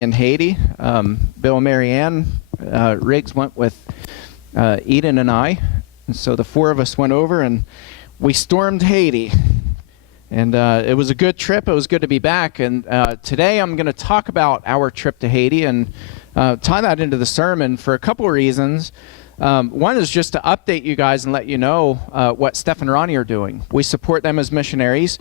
in Haiti. Bill and Mary Ann Riggs went with Eden and I. And so the four of us went over and we stormed Haiti. And it was a good trip. It was good to be back. And today I'm going to talk about our trip to Haiti and tie that into the sermon for a couple of reasons. One is just to update you guys and let you know what Steph and Roni are doing. We support them as missionaries.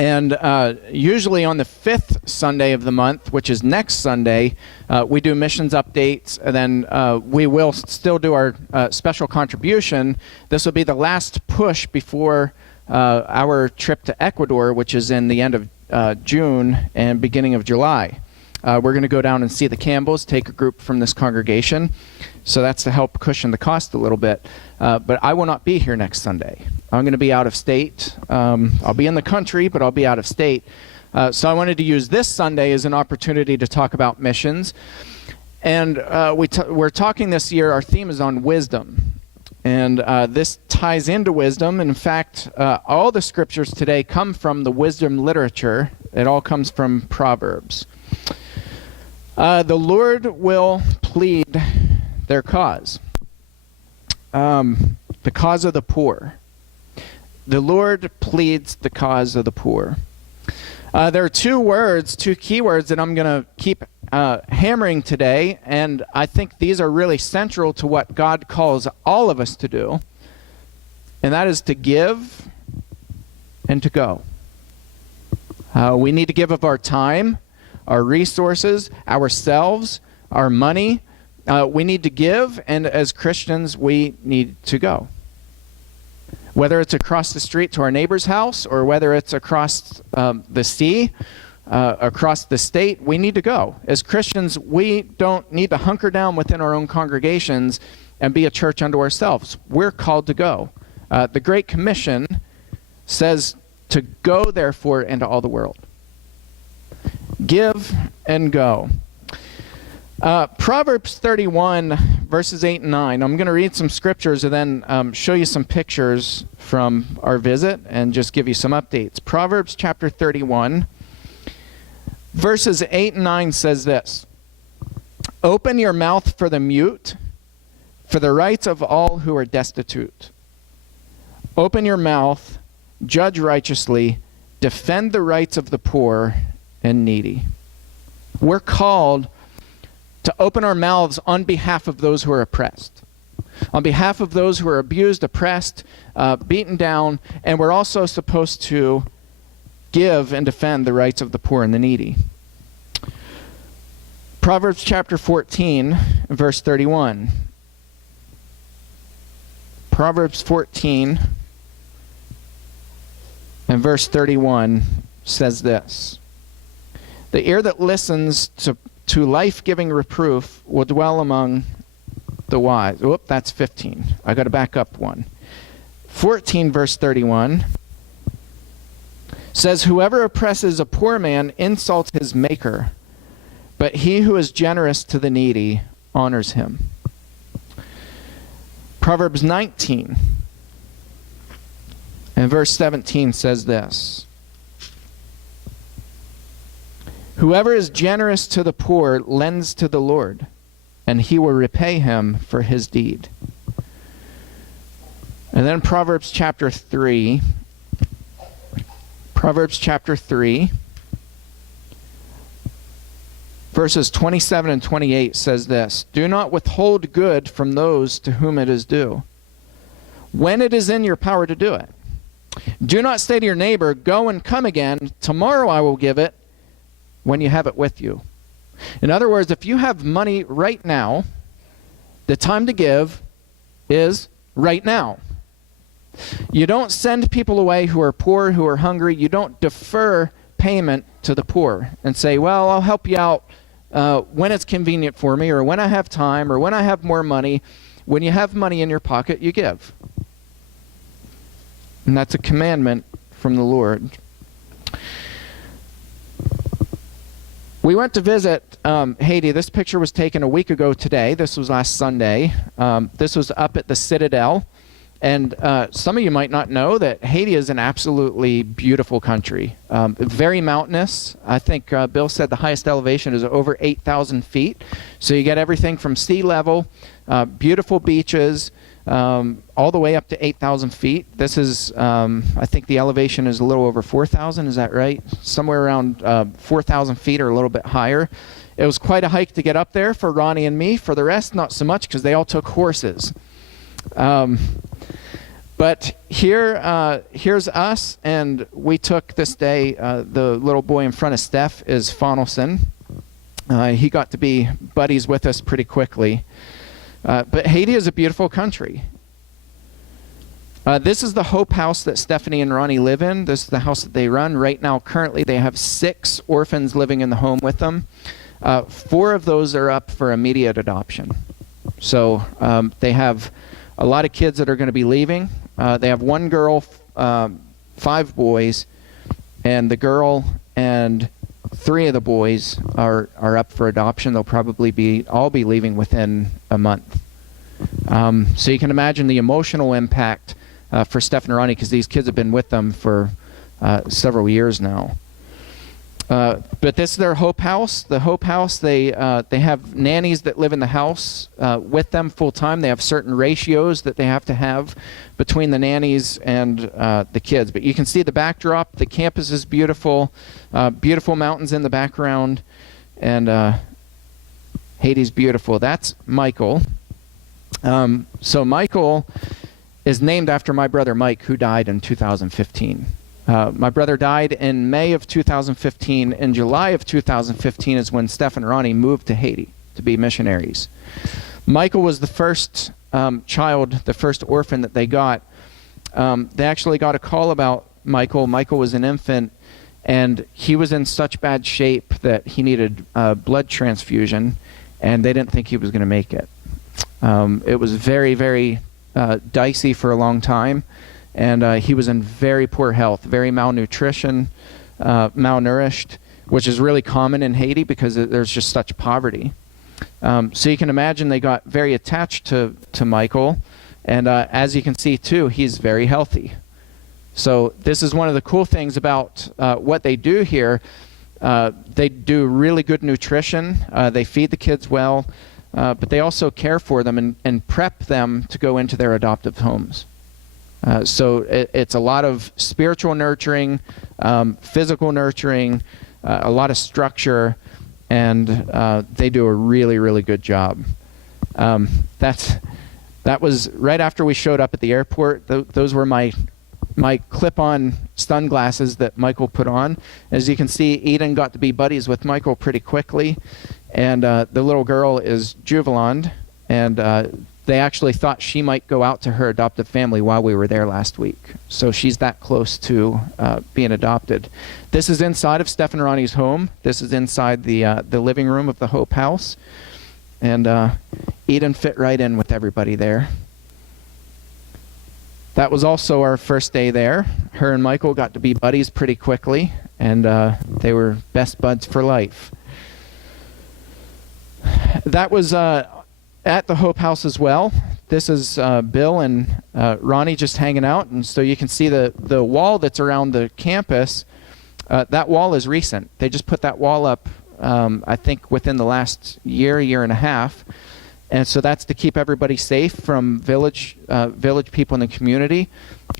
Usually on the 5th Sunday of the month, which is next Sunday, we do missions updates, and then we will still do our special contribution. This will be the last push before our trip to Ecuador, which is in the end of June and beginning of July. We're going to go down and see the Campbells, take a group from this congregation. So that's to help cushion the cost a little bit. But I will not be here next Sunday. I'm going to be out of state. I'll be in the country, but I'll be out of state. So I wanted to use this Sunday as an opportunity to talk about missions. And we're talking this year, our theme is on wisdom. And this ties into wisdom. In fact, all the scriptures today come from the wisdom literature. It all comes from Proverbs. The Lord will plead their cause, the cause of the poor. The Lord pleads the cause of the poor. There are two key words that I'm going to keep hammering today, and I think these are really central to what God calls all of us to do, and that is to give and to go. We need to give of our time, our resources, ourselves, our money. We need to give, and as Christians, we need to go. Whether it's across the street to our neighbor's house, or whether it's across the sea, across the state, we need to go. As Christians, we don't need to hunker down within our own congregations and be a church unto ourselves. We're called to go. The Great Commission says to go, therefore, into all the world. Give and go. Proverbs 31, verses 8 and 9. I'm going to read some scriptures and then show you some pictures from our visit and just give you some updates. Proverbs chapter 31, verses 8 and 9 says this: "Open your mouth for the mute, for the rights of all who are destitute. Open your mouth, judge righteously, defend the rights of the poor and needy." We're called to open our mouths on behalf of those who are oppressed, on behalf of those who are abused, oppressed, beaten down, and we're also supposed to give and defend the rights of the poor and the needy. Proverbs chapter 14, verse 31. Proverbs 14 and verse 31 says this: "The ear that listens to life-giving reproof will dwell among the wise." Whoop, that's 15. I got to back up one. 14, verse 31 says, "Whoever oppresses a poor man insults his maker, but he who is generous to the needy honors him." Proverbs 19 and verse 17 says this: "Whoever is generous to the poor lends to the Lord, and he will repay him for his deed." And then Proverbs chapter 3, verses 27 and 28 says this: "Do not withhold good from those to whom it is due, when it is in your power to do it. Do not say to your neighbor, 'Go and come again, tomorrow I will give it,' when you have it with you." In other words, if you have money right now, the time to give is right now. You don't send people away who are poor, who are hungry. You don't defer payment to the poor and say, "Well, I'll help you out when it's convenient for me, or when I have time, or when I have more money." When you have money in your pocket, you give. And that's a commandment from the Lord. We went to visit Haiti. This picture was taken a week ago today. This was last Sunday. This was up at the Citadel. And some of you might not know that Haiti is an absolutely beautiful country. Very mountainous. I think Bill said the highest elevation is over 8,000 feet. So you get everything from sea level, beautiful beaches, all the way up to 8,000 feet. This is, I think the elevation is a little over 4,000, is that right? Somewhere around 4,000 feet or a little bit higher. It was quite a hike to get up there for Ronnie and me. For the rest, not so much, because they all took horses. But here's us, and we took this day, the little boy in front of Steph is Faunelson. He got to be buddies with us pretty quickly. But Haiti is a beautiful country. This is the Hope House that Stephanie and Ronnie live in. This is the house that they run. Right now, currently, they have 6 orphans living in the home with them. 4 of those are up for immediate adoption. So they have a lot of kids that are going to be leaving. They have 1 girl, 5 boys, and the girl and 3 of the boys are up for adoption. They'll probably all be leaving within a month. So you can imagine the emotional impact for Steph and Roni, because these kids have been with them for several years now. But this is their Hope House. The Hope House, they have nannies that live in the house with them full time. They have certain ratios that they have to have between the nannies and the kids. But you can see the backdrop. The campus is beautiful. Beautiful mountains in the background. And Haiti's beautiful. That's Michael. So Michael is named after my brother Mike, who died in 2015. My brother died in May of 2015. In July of 2015 is when Steph and Roni moved to Haiti to be missionaries. Michael was the first child, the first orphan that they got. They actually got a call about Michael. Michael was an infant, and he was in such bad shape that he needed blood transfusion, and they didn't think he was going to make it. It was very, very dicey for a long time. And he was in very poor health, very malnutrition, malnourished, which is really common in Haiti because there's just such poverty. So you can imagine they got very attached to Michael. And as you can see, too, he's very healthy. So this is one of the cool things about what they do here. They do really good nutrition. They feed the kids well, but they also care for them and prep them to go into their adoptive homes. So it's a lot of spiritual nurturing, physical nurturing, a lot of structure, and they do a really, really good job. That was right after we showed up at the airport. Those were my clip-on sunglasses that Michael put on. As you can see, Eden got to be buddies with Michael pretty quickly, and the little girl is Juveland, and they actually thought she might go out to her adoptive family while we were there last week. So she's that close to being adopted. This is inside of Steph and Roni's home. This is inside the living room of the Hope House. And Eden fit right in with everybody there. That was also our first day there. Her and Michael got to be buddies pretty quickly, and they were best buds for life. That was at the Hope House as well. This is Bill and Ronnie just hanging out, and so you can see the wall that's around the campus. That wall is recent. They just put that wall up, I think, within the last year and a half, and so that's to keep everybody safe from village people in the community.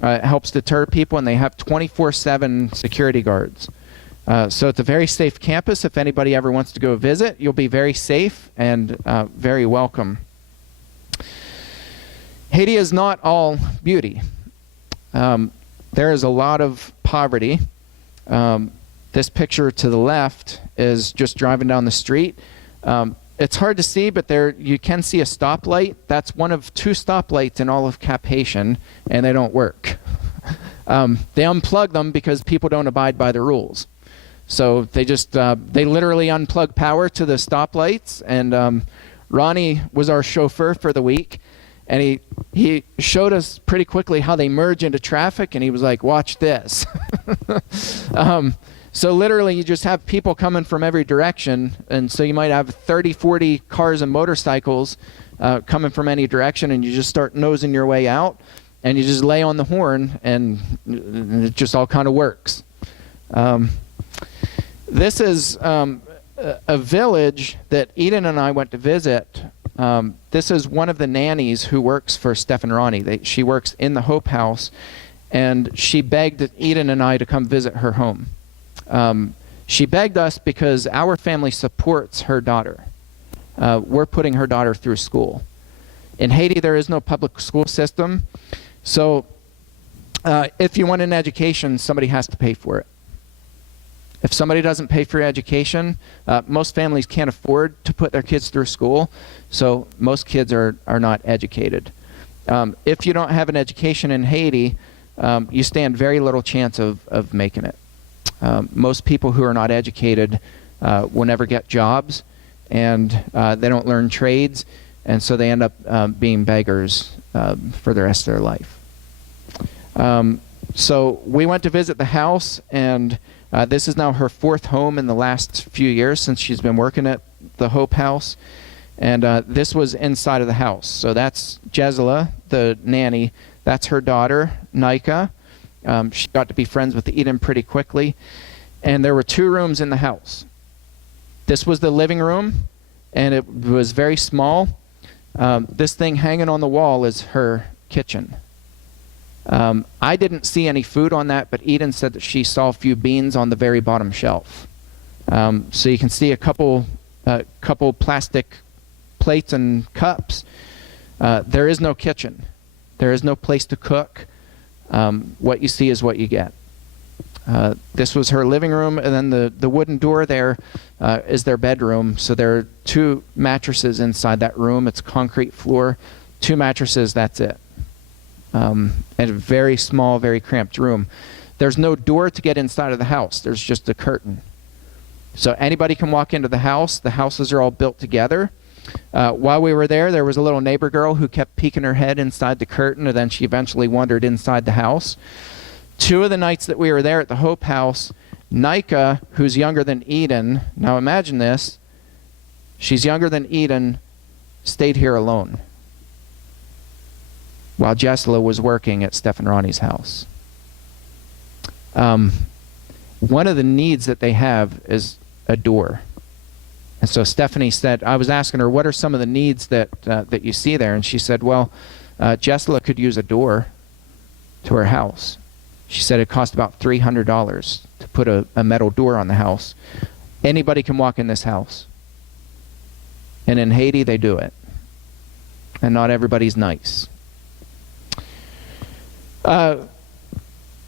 It helps deter people, and they have 24/7 security guards. So it's a very safe campus. If anybody ever wants to go visit, you'll be very safe and very welcome. Haiti is not all beauty. There is a lot of poverty. This picture to the left is just driving down the street. It's hard to see, but there you can see a stoplight. That's one of 2 stoplights in all of Cap Haitian, and they don't work. They unplug them because people don't abide by the rules. So they just, they literally unplug power to the stoplights, and Ronnie was our chauffeur for the week, and he showed us pretty quickly how they merge into traffic, and he was like, watch this. So literally you just have people coming from every direction, and so you might have 30, 40 cars and motorcycles coming from any direction, and you just start nosing your way out, and you just lay on the horn, and it just all kind of works. This is a village that Eden and I went to visit. This is one of the nannies who works for Steph and Roni. She works in the Hope House, and she begged Eden and I to come visit her home. She begged us because our family supports her daughter. We're putting her daughter through school. In Haiti, there is no public school system, so if you want an education, somebody has to pay for it. If somebody doesn't pay for your education, most families can't afford to put their kids through school, so most kids are not educated. If you don't have an education in Haiti, you stand very little chance of making it. Most people who are not educated will never get jobs, and they don't learn trades, and so they end up being beggars for the rest of their life. So we went to visit the house, and this is now her 4th home in the last few years since she's been working at the Hope House. And this was inside of the house. So that's Jesela, the nanny. That's her daughter, Nika. She got to be friends with Eden pretty quickly. And there were 2 rooms in the house. This was the living room, and it was very small. This thing hanging on the wall is her kitchen. I didn't see any food on that, but Eden said that she saw a few beans on the very bottom shelf. So you can see a couple plastic plates and cups. There is no kitchen. There is no place to cook. What you see is what you get. This was her living room, and then the wooden door there is their bedroom. So there are 2 mattresses inside that room. It's a concrete floor. 2 mattresses, that's it. And a very small, very cramped room. There's no door to get inside of the house. There's just a curtain. So anybody can walk into the house. The houses are all built together. While we were there was a little neighbor girl who kept peeking her head inside the curtain, and then she eventually wandered inside the house. 2 of the nights that we were there at the Hope House, Nika, who's younger than Eden, now imagine this, she's younger than Eden, stayed here alone while Jesela was working at Steph and Roni's house. One of the needs that they have is a door. And so Stephanie said, I was asking her, what are some of the needs that you see there? And she said, well, Jesela could use a door to her house. She said it cost about $300 to put a metal door on the house. Anybody can walk in this house. And in Haiti, they do it. And not everybody's nice.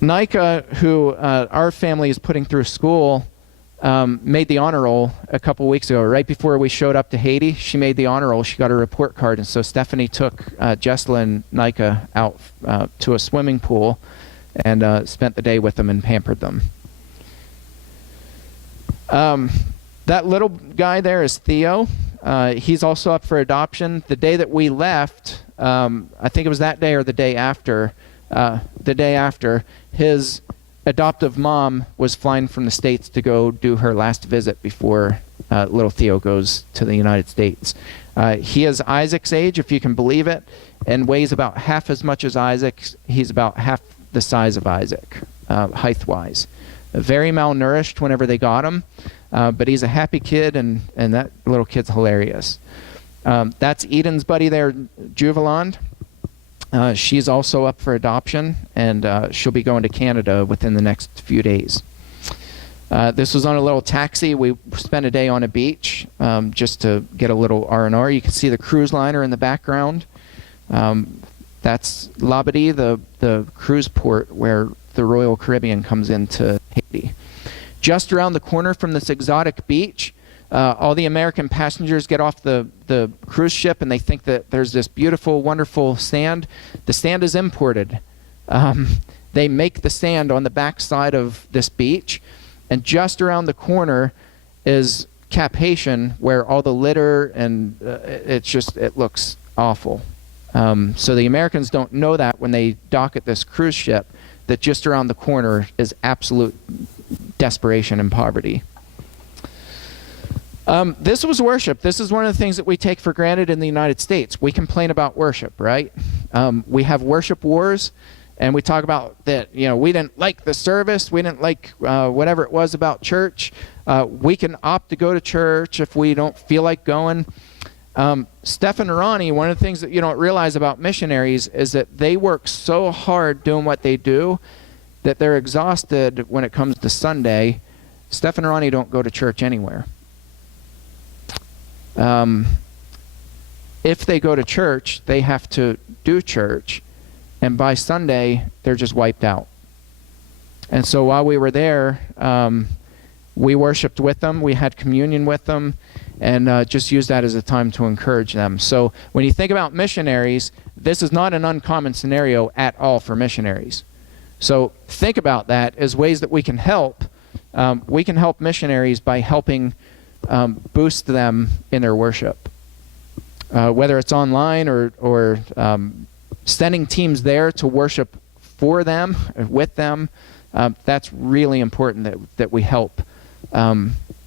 Nika, who our family is putting through school, made the honor roll a couple weeks ago. Right before we showed up to Haiti, she made the honor roll. She got a report card, and so Stephanie took Jesela and Nika out to a swimming pool and spent the day with them and pampered them. That little guy there is Theo. He's also up for adoption. The day that we left, I think it was that day or the day after, his adoptive mom was flying from the States to go do her last visit before little Theo goes to the United States. He is Isaac's age, if you can believe it, and weighs about half as much as Isaac. He's about half the size of Isaac, height-wise. Very malnourished whenever they got him, but he's a happy kid, and that little kid's hilarious. That's Eden's buddy there, Juveland. She's also up for adoption, and she'll be going to Canada within the next few days. This was on a little taxi. We spent a day on a beach just to get a little R&R. You can see the cruise liner in the background. That's Labadee, the cruise port where the Royal Caribbean comes into Haiti. Just around the corner from this exotic beach, all the American passengers get off the cruise ship and they think that there's this beautiful, wonderful sand. The sand is imported. They make the sand on the backside of this beach, and just around the corner is Cap Haitian, where all the litter and it looks awful. So the Americans don't know that when they dock at this cruise ship, that just around the corner is absolute desperation and poverty. This was worship. This is one of the things that we take for granted in the United States. We complain about worship, right? We have worship wars, and we talk about that, we didn't like the service, we didn't like whatever it was about church. We can opt to go to church if we don't feel like going. Steph and Roni, one of the things that you don't realize about missionaries is that they work so hard doing what they do that they're exhausted when it comes to Sunday. Steph and Roni don't go to church anywhere. If they go to church, they have to do church, and by Sunday, they're just wiped out. And so while we were there, we worshiped with them, we had communion with them, and just used that as a time to encourage them. So when you think about missionaries, this is not an uncommon scenario at all for missionaries. So think about that as ways that we can help. We can help missionaries by helping boost them in their worship. Whether it's online or sending teams there to worship for them, with them, that's really important that we help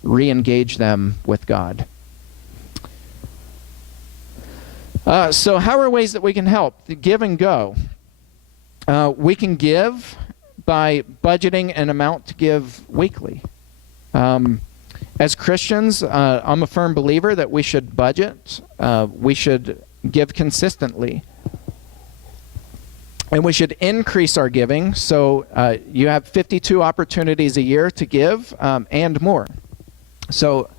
re-engage them with God. So how are ways that we can help? Give and go. We can give by budgeting an amount to give weekly. As Christians, I'm a firm believer that we should budget. We should give consistently. And we should increase our giving. So you have 52 opportunities a year to give and more. So,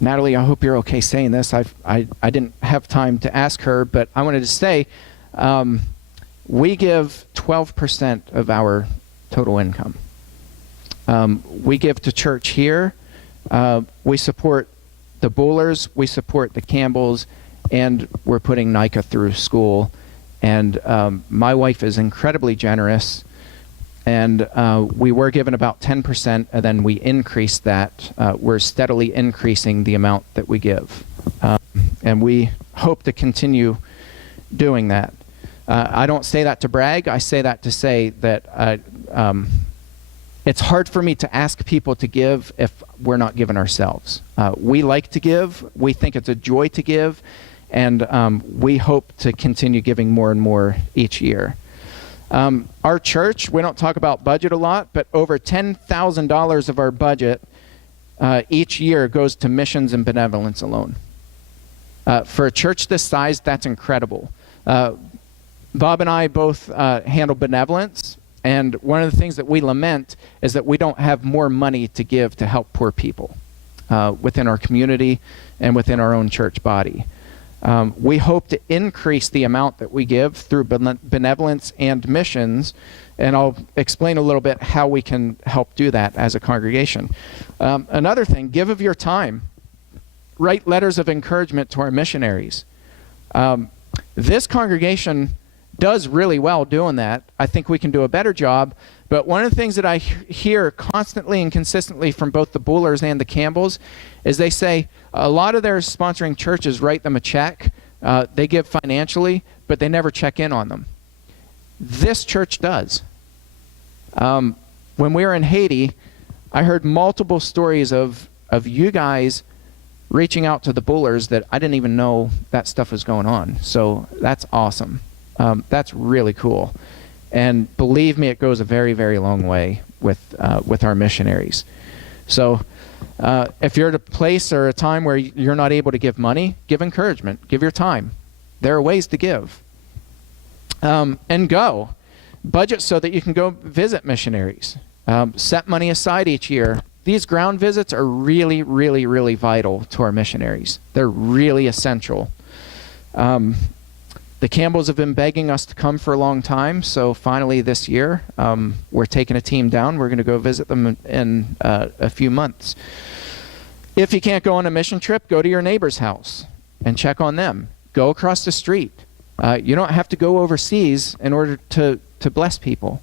Natalie, I hope you're okay saying this. I didn't have time to ask her, but I wanted to say we give 12% of our total income. We give to church here. We support the Bullers. We support the Campbells. And we're putting Nika through school. And my wife is incredibly generous. And we were given about 10%, and then we increased that. We're steadily increasing the amount that we give. And we hope to continue doing that. I don't say that to brag. I say that to say that it's hard for me to ask people to give if we're not giving ourselves. We like to give. We think it's a joy to give. And we hope to continue giving more and more each year. Our church, we don't talk about budget a lot, but over $10,000 of our budget each year goes to missions and benevolence alone. For a church this size, that's incredible. Bob and I both handle benevolence, and one of the things that we lament is that we don't have more money to give to help poor people within our community and within our own church body. We hope to increase the amount that we give through benevolence and missions, and I'll explain a little bit how we can help do that as a congregation. Another thing, give of your time. Write letters of encouragement to our missionaries. This congregation does really well doing that. I think we can do a better job, but one of the things that I hear constantly and consistently from both the Bullers and the Campbells is they say a lot of their sponsoring churches write them a check. They give financially, but they never check in on them. This church does. When we were in Haiti, I heard multiple stories of you guys reaching out to the Bullers that I didn't even know that stuff was going on. So that's awesome. That's really cool. And believe me, it goes a very, very long way with our missionaries. So if you're at a place or a time where you're not able to give money, give encouragement, give your time. There are ways to give. And go. Budget so that you can go visit missionaries. Set money aside each year. These ground visits are really, really, really vital to our missionaries. They're really essential. The Campbells have been begging us to come for a long time, so finally this year we're taking a team down. We're going to go visit them in a few months. If you can't go on a mission trip, go to your neighbor's house and check on them. Go across the street. You don't have to go overseas in order to bless people.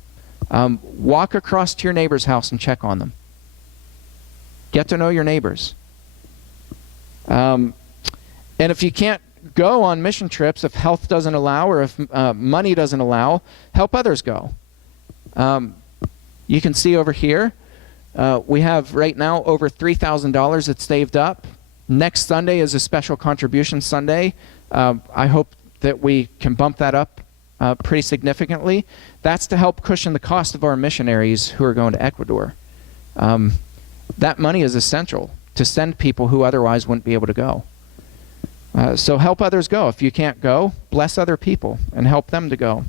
Walk across to your neighbor's house and check on them. Get to know your neighbors. And if you can't go on mission trips, if health doesn't allow or if money doesn't allow, help others go. You can see over here, we have right now over $3,000 that's saved up. Next Sunday is a special contribution Sunday. I hope that we can bump that up pretty significantly. That's to help cushion the cost of our missionaries who are going to Ecuador. That money is essential to send people who otherwise wouldn't be able to go. So help others go. If you can't go, bless other people and help them to go.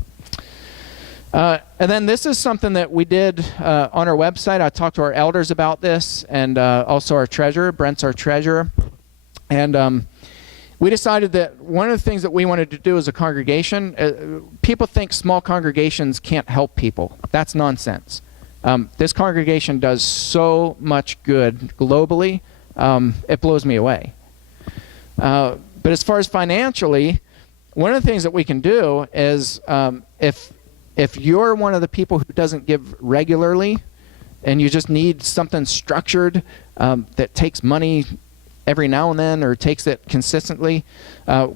And then this is something that we did on our website. I talked to our elders about this, and also our treasurer. Brent's our treasurer. And we decided that one of the things that we wanted to do as a congregation, people think small congregations can't help people. That's nonsense. This congregation does so much good globally, it blows me away. But as far as financially, one of the things that we can do is if you're one of the people who doesn't give regularly and you just need something structured that takes money every now and then or takes it consistently,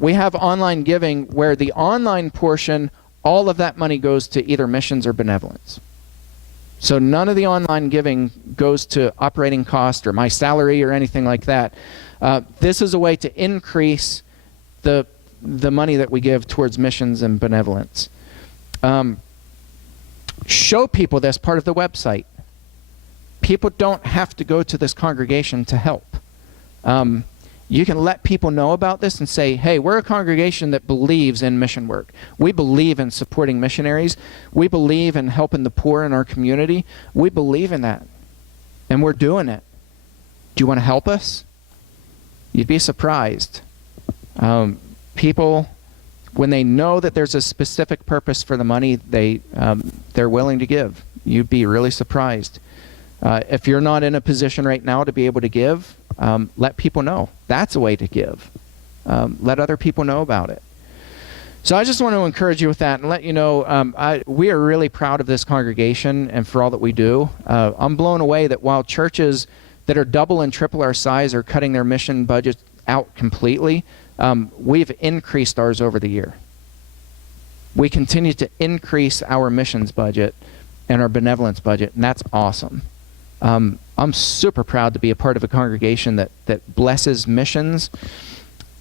we have online giving where the online portion, all of that money goes to either missions or benevolence. So none of the online giving goes to operating cost or my salary or anything like that. This is a way to increase the money that we give towards missions and benevolence. Show people this part of the website. People don't have to go to this congregation to help. You can let people know about this and say, hey, we're a congregation that believes in mission work. We believe in supporting missionaries. We believe in helping the poor in our community. We believe in that. And we're doing it. Do you want to help us? You'd be surprised. People, when they know that there's a specific purpose for the money, they're willing to give. You'd be really surprised. If you're not in a position right now to be able to give, let people know. That's a way to give. Let other people know about it. So I just want to encourage you with that and let you know we are really proud of this congregation and for all that we do. I'm blown away that while churches that are double and triple our size are cutting their mission budget out completely, we've increased ours over the year. We continue to increase our missions budget and our benevolence budget, and that's awesome. I'm super proud to be a part of a congregation that blesses missions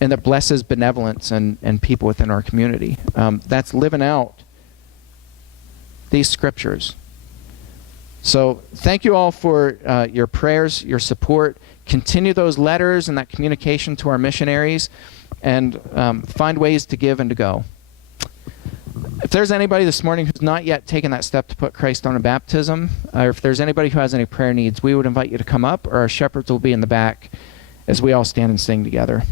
and that blesses benevolence and people within our community. That's living out these scriptures. So thank you all for your prayers, your support. Continue those letters and that communication to our missionaries, and find ways to give and to go. If there's anybody this morning who's not yet taken that step to put Christ on a baptism, or if there's anybody who has any prayer needs, we would invite you to come up, or our shepherds will be in the back as we all stand and sing together.